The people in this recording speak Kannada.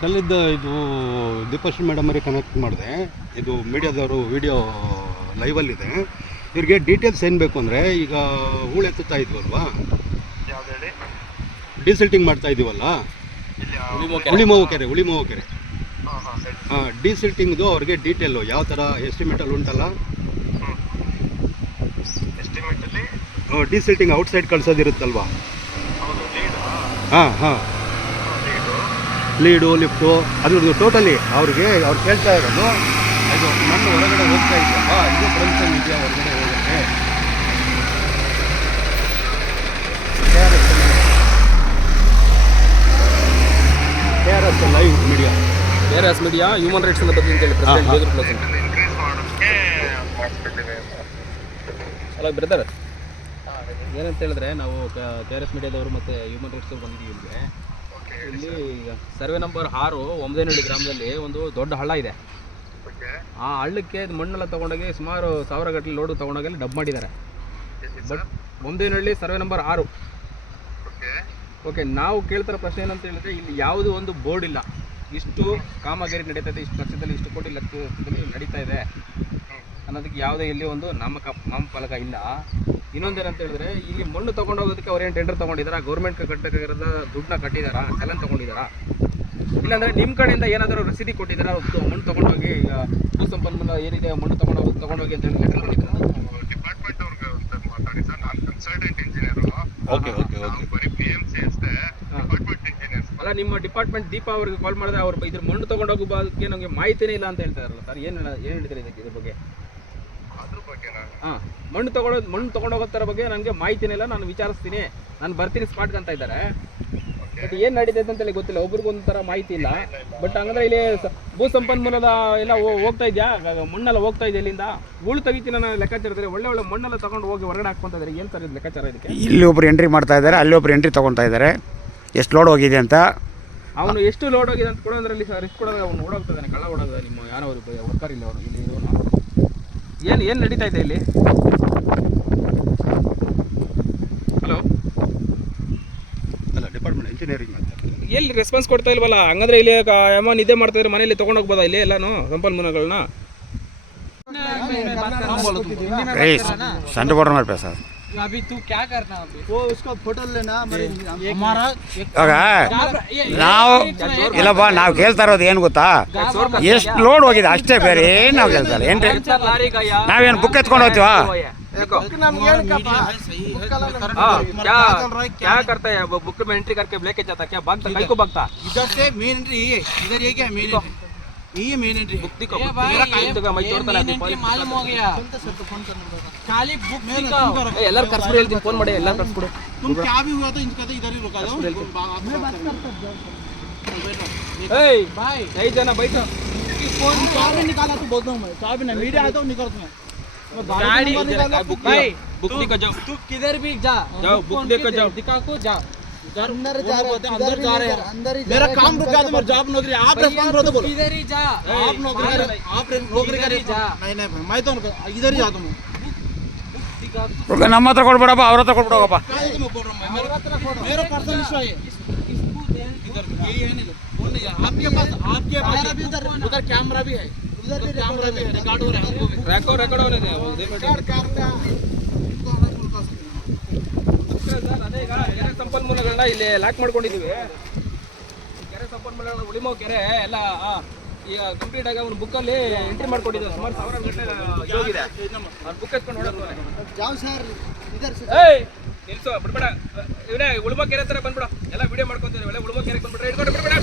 ಕಲ್ಲಿದ್ದ ಇದು ದೀಪಶ್ರೀ ಮೇಡಮ್ ಅವರಿಗೆ ಕನೆಕ್ಟ್ ಮಾಡಿದೆ. ಇದು ಮೀಡಿಯಾದವರು ವಿಡಿಯೋ ಲೈವಲ್ಲಿದೆ. ಇವ್ರಿಗೆ ಡೀಟೇಲ್ಸ್ ಏನು ಬೇಕು ಅಂದರೆ, ಈಗ ಹೂಳು ಎತ್ತುತ್ತಾ ಇದ್ವಲ್ವಾ, ಡಿಸಿಲ್ಟಿಂಗ್ ಮಾಡ್ತಾ ಇದ್ದೀವಲ್ಲ, ಉಳಿಮೋವು ಕೆರೆ ಡಿಸಿಲ್ಟಿಂಗ್ದು ಅವ್ರಿಗೆ ಡೀಟೇಲು ಯಾವ ಥರ ಎಸ್ಟಿಮೇಟಲ್ಲಿ ಉಂಟಲ್ಲ, ಡಿಸಿಲ್ಟಿಂಗ್ ಔಟ್ಸೈಡ್ ಕಳ್ಸೋದಿರುತ್ತಲ್ವಾ, ಲೀಡು ಲಿಫ್ಟು ಅದ್ರದ್ದು ಟೋಟಲಿ ಅವ್ರು ಕೇಳ್ತಾ ಇರೋದು. ಇದು ನನ್ನ ಹೊರಗಡೆ ಹೋಗ್ತಾ ಇದೆಯಪ್ಪ, ಇದು ಪರ್ಮಿಷನ್ ಇದೆಯಾ ಹೊರಗಡೆ ಹೋಗುತ್ತೆ? KRS live media, KRS media human rights ಬಗ್ಗೆ ಅಂತೇಳಿ ಹಲೋ ಬ್ರದರ್, ಏನಂತ ಹೇಳಿದ್ರೆ ನಾವು KRS ಮೀಡಿಯಾದವರು ಮತ್ತು ಹ್ಯೂಮನ್ ರೈಟ್ಸ್ ಬಂದಿದ್ದೀವಿ ಇಲ್ಲಿಗೆ. ಇಲ್ಲಿ ಈಗ ಸರ್ವೆ ನಂಬರ್ 6 ಒಮ್ದೇನಹಳ್ಳಿ ಗ್ರಾಮದಲ್ಲಿ ಒಂದು ದೊಡ್ಡ ಹಳ್ಳ ಇದೆ. ಆ ಹಳ್ಳಕ್ಕೆ ಮಣ್ಣೆಲ್ಲ ತೊಗೊಂಡೋಗಿ ಸುಮಾರು 1000 ಗಟ್ಟಲೆ ಲೋಡು ತೊಗೊಂಡೋಗಿ ಡಬ್ ಮಾಡಿದ್ದಾರೆ. But Omdenahalli survey number 6. Okay, ನಾವು ಕೇಳ್ತಿರೋ ಪ್ರಶ್ನೆ ಏನಂತ ಹೇಳಿದ್ರೆ, ಇಲ್ಲಿ ಯಾವುದೂ ಒಂದು ಬೋರ್ಡ್ ಇಲ್ಲ. ಇಷ್ಟು ಕಾಮಗಾರಿ ನಡೀತಾ ಇದೆ, ಇಷ್ಟು ಲಕ್ಷದಲ್ಲಿ, ಇಷ್ಟು ಕೋಟಿ ಲಕ್ಷದಲ್ಲಿ ನಡೀತಾ ಇದೆ ಅನ್ನೋದಕ್ಕೆ ಯಾವುದೇ ಇಲ್ಲಿ ಒಂದು ನಾಮಫಲಕ ಇಲ್ಲ. ಇನ್ನೊಂದೇನಂತ ಹೇಳಿದ್ರೆ, ಇಲ್ಲಿ ಮಣ್ಣು ತೊಗೊಂಡೋಗೋದಕ್ಕೆ ಅವ್ರೇನು ಟೆಂಡರ್ ತೊಗೊಂಡಿದ್ದಾರಾ, ಗೌರ್ಮೆಂಟ್ ಕಟ್ಟಕ್ಕಿರೋದ ದುಡ್ಡನ್ನ ಕಟ್ಟಿದ್ದಾರಾ, ಚಲನ್ ತೊಗೊಂಡಿದ್ದಾರಾ, ಇಲ್ಲಾಂದರೆ ನಿಮ್ಮ ಕಡೆಯಿಂದ ಏನಾದರೂ ರಸೀದಿ ಕೊಟ್ಟಿದ್ದಾರಾ, ಮಣ್ಣು ತೊಗೊಂಡೋಗಿ ಈಗ ಭೂ ಸಂಪನ್ಮೂಲ ಏನಿದೆ ಮಣ್ಣು ತೊಗೊಂಡೋಗಿ ಅಂತ ಹೇಳಿ ಲೆಟರ್ ಕೊಟ್ಟಿದ್ದಾರೆ? ಅಲ್ಲ, ನಿಮ್ಮ ಡಿಪಾರ್ಟ್ಮೆಂಟ್ ದೀಪ ಅವ್ರಿಗೆ ಕಾಲ್ ಮಾಡಿದ್ರೆ ಅವ್ರು ಇದ್ರ ಮಣ್ಣು ತೊಗೊಂಡೋಗೋ ಬಗ್ಗೆ ನಮಗೆ ಮಾಹಿತಿನೇ ಇಲ್ಲ ಅಂತ ಹೇಳ್ತಾರಲ್ಲ ಸರ್, ಏನು ಹೇಳ್ತಾರೆ ಇದಕ್ಕೆ, ಇದ್ರ ಬಗ್ಗೆ? ಮಣ್ಣು ತೊಗೊಂಡೋಗೋ ಥರ ಬಗ್ಗೆ ನನಗೆ ಮಾಹಿತಿನೇ ಇಲ್ಲ, ನಾನು ವಿಚಾರಿಸ್ತೀನಿ, ನಾನು ಬರ್ತೀನಿ ಸ್ಪಾಟ್ಗೆ ಅಂತ ಇದ್ದಾರೆ. ಬಟ್ ಏನು ನಡೀತೈತೆ ಅಂತೇಳಿ ಗೊತ್ತಿಲ್ಲ, ಒಬ್ರಿಗೊಂಥರ ಮಾಹಿತಿ ಇಲ್ಲ. ಬಟ್ ಹಂಗಂದ್ರೆ ಇಲ್ಲಿ ಭೂ ಸಂಪನ್ಮೂಲದ ಎಲ್ಲ ಹೋಗ್ತಾ ಇದೆಯಾ, ಮಣ್ಣೆಲ್ಲ ಹೋಗ್ತಾ ಇದೆ ಇಲ್ಲಿಂದ, ಹೂಳು ತೆಗಿತೀನಿ ನಾನು ಲೆಕ್ಕಾಚಾರ, ಒಳ್ಳೆ ಮಣ್ಣೆಲ್ಲ ತೊಗೊಂಡು ಹೋಗಿ ಹೊರಗಡೆ ಹಾಕ್ಕೊಂತ ಇದ್ದಾರೆ. ಏನು ಸರ್ ಇದು ಲೆಕ್ಕಾಚಾರ ಇದಕ್ಕೆ? ಇಲ್ಲಿ ಒಬ್ರು ಎಂಟ್ರಿ ಮಾಡ್ತಾ ಇದ್ದಾರೆ, ಅಲ್ಲಿ ಒಬ್ರು ಎಂಟ್ರಿ ತೊಗೊತಾ ಇದ್ದಾರೆ, ಎಷ್ಟು ಲೋಡ್ ಹೋಗಿದೆ ಅಂತ. ಅವನು ಎಷ್ಟು ಲೋಡ್ ಹೋಗಿದೆ ಅಂತ ಕೊಡೋದ್ರಲ್ಲಿ ಸರ್ ರಿಸ್ಕ್ ಕೊಡೋದು, ಅವ್ನು ಓಡೋಗ್ತಾನೆ, ಕಳ್ಳ ಓಡೋದು. ನಿಮ್ಮ ಯಾರೋ ವರ್ಕರ್ ಇಲ್ಲ ಅವರು ಇಲ್ಲಿ ಇರೋನು. ಏನು ನಡೀತಾ ಇದೆ ಇಲ್ಲಿ? ಹಲೋ, ಅಲ್ಲ ಡಿಪಾರ್ಟ್ಮೆಂಟ್ ಇಂಜಿನಿಯರಿಂಗ್ ಅಂತ ಎಲ್ಲಿ ರೆಸ್ಪಾನ್ಸ್ ಕೊಡ್ತಾ ಇಲ್ವಲ್ಲ? ಹಂಗಂದ್ರೆ ಇಲ್ಲಿ ಅಮ್ಮ ನಿದ್ದೆ ಮಾಡ್ತಾ ಇದ್ರೆ ಮನೇಲಿ ತೊಗೊಂಡೋಗ್ಬೋದಾ ಇಲ್ಲಿ ಎಲ್ಲಾನು ಸಂಪನ್ಮೂಲಗಳನ್ನ? ಸಂಡು ಬೋರ್ಡರ್ ಮೇಲೆ ಸರ್ अभी तू क्या करना अभी? वो उसका फोटो लेना ಹಮಾರಾ ನಾವು ಇಲ್ಲಪ್ಪ, ನಾವು ಕೇಳ್ತಾ ಇರೋದು ಏನು ಗೊತ್ತಾ, ಎಷ್ಟು ಲೋಡ್ ಹೋಗಿದೆ ಅಷ್ಟೇ, ಬೇರೆ ಏನು ನಾವು ಕೇಳ್ತಾರೆ. ಏನ್ರಿ ನಾವೇನು ಬುಕ್ ಎತ್ಕೊಂಡು ಹೋಗ್ತೀವಾ? क्या करता है बुक में एंट्री करके लेके जाता, क्या भागता, कहीं को भागता? इधर से मेन एंट्री इधर ये क्या मेन ये मेन एंट्री बुक दिखो, मेरा काम तो मैं तोड़ता नहीं, मालूम हो गया। खाली बुक दिखो, ಎಲ್ಲರೂ ಕರ್ಸ್ಬಿಡು, ಹೇಳ್ತೀನಿ, ಫೋನ್ ಮಾಡಿ ಎಲ್ಲರೂ ಕರ್ಸ್ಬಿಡು. तुम क्या भी हुआ तो इनका तो इधर ही रुका दो। ए भाई नहीं जाना, बैठो। फोन चाबी निकाला तो बोलता हूं मैं, चाबी नहीं मीडिया है तो निकाल तुम्हें गाड़ी भाई बुक दिखा जाओ, तू किधर भी जा, जाओ बुक देखो, जाओ दिखा को जा, अंदर जा रहे हैं, अंदर ही मेरा काम रुक गया तो मेरा जॉब नौकरी, आप रेस्पॉन्स करो तो बोलो इधर ही जा, आप नौकरी कर जा। नहीं मैं तो इधर ही जा, तुम ನಮ್ಮ ಹತ್ರ ಕೊಡ್ಬೇಡಪ್ಪ, ಅವ್ರ ಹತ್ರ ಕೊಡ್ಬಿಡೋಗಪ್ಪ. मेरा पर्सनल इशू है, इधर यही है नहीं, आपके पास अभी उधर कैमरा भी है, उधर भी कैमरा भी है, रिकॉर्ड हो रहा है, हमको रेकॉर्ड होने दे, वो देखो ಸರ್. ಅದೇ ಈಗ ಕೆರೆ ಸಂಪನ್ಮೂಲಗಳನ್ನ ಇಲ್ಲಿ ಲಾಕ್ ಮಾಡ್ಕೊಂಡಿದ್ದೀವಿ. ಕೆರೆ ಸಂಪನ್ಮೂಲಗಳನ್ನ ಉಳಿಮೋ ಕೆರೆ ಎಲ್ಲ ಈಗ ಕಂಪ್ಲೀಟ್ ಆಗಿ ಅವ್ನು ಬುಕ್ಕಲ್ಲಿ ಎಂಟ್ರಿ ಮಾಡ್ಕೊಂಡಿದ್ದೆ, ಸುಮಾರು 1000 ಗಟ್ಟಲೆ ಹೋಗಿದೆ. ಅವ್ನು ಬುಕ್ ಎತ್ಕೊಂಡು ಹೊಡೋದು. ಏಯ್ ನಿಲ್ಸು, ಬಿಡ್ಬೇಡ, ಇವನೇ ಉಳಿಮೋ ಕೆರೆ ಹತ್ರ ಬಂದ್ಬಿಡ, ಎಲ್ಲ ವಿಡಿಯೋ ಮಾಡ್ಕೊಂತೀವಿ, ಉಳಿಮೋ ಕೆರೆಗೆ ಬಂದ್ಬಿಟ್ರೆ ಇಟ್ಕೊಂಡು ಬಿಡ್ಬೇಡ.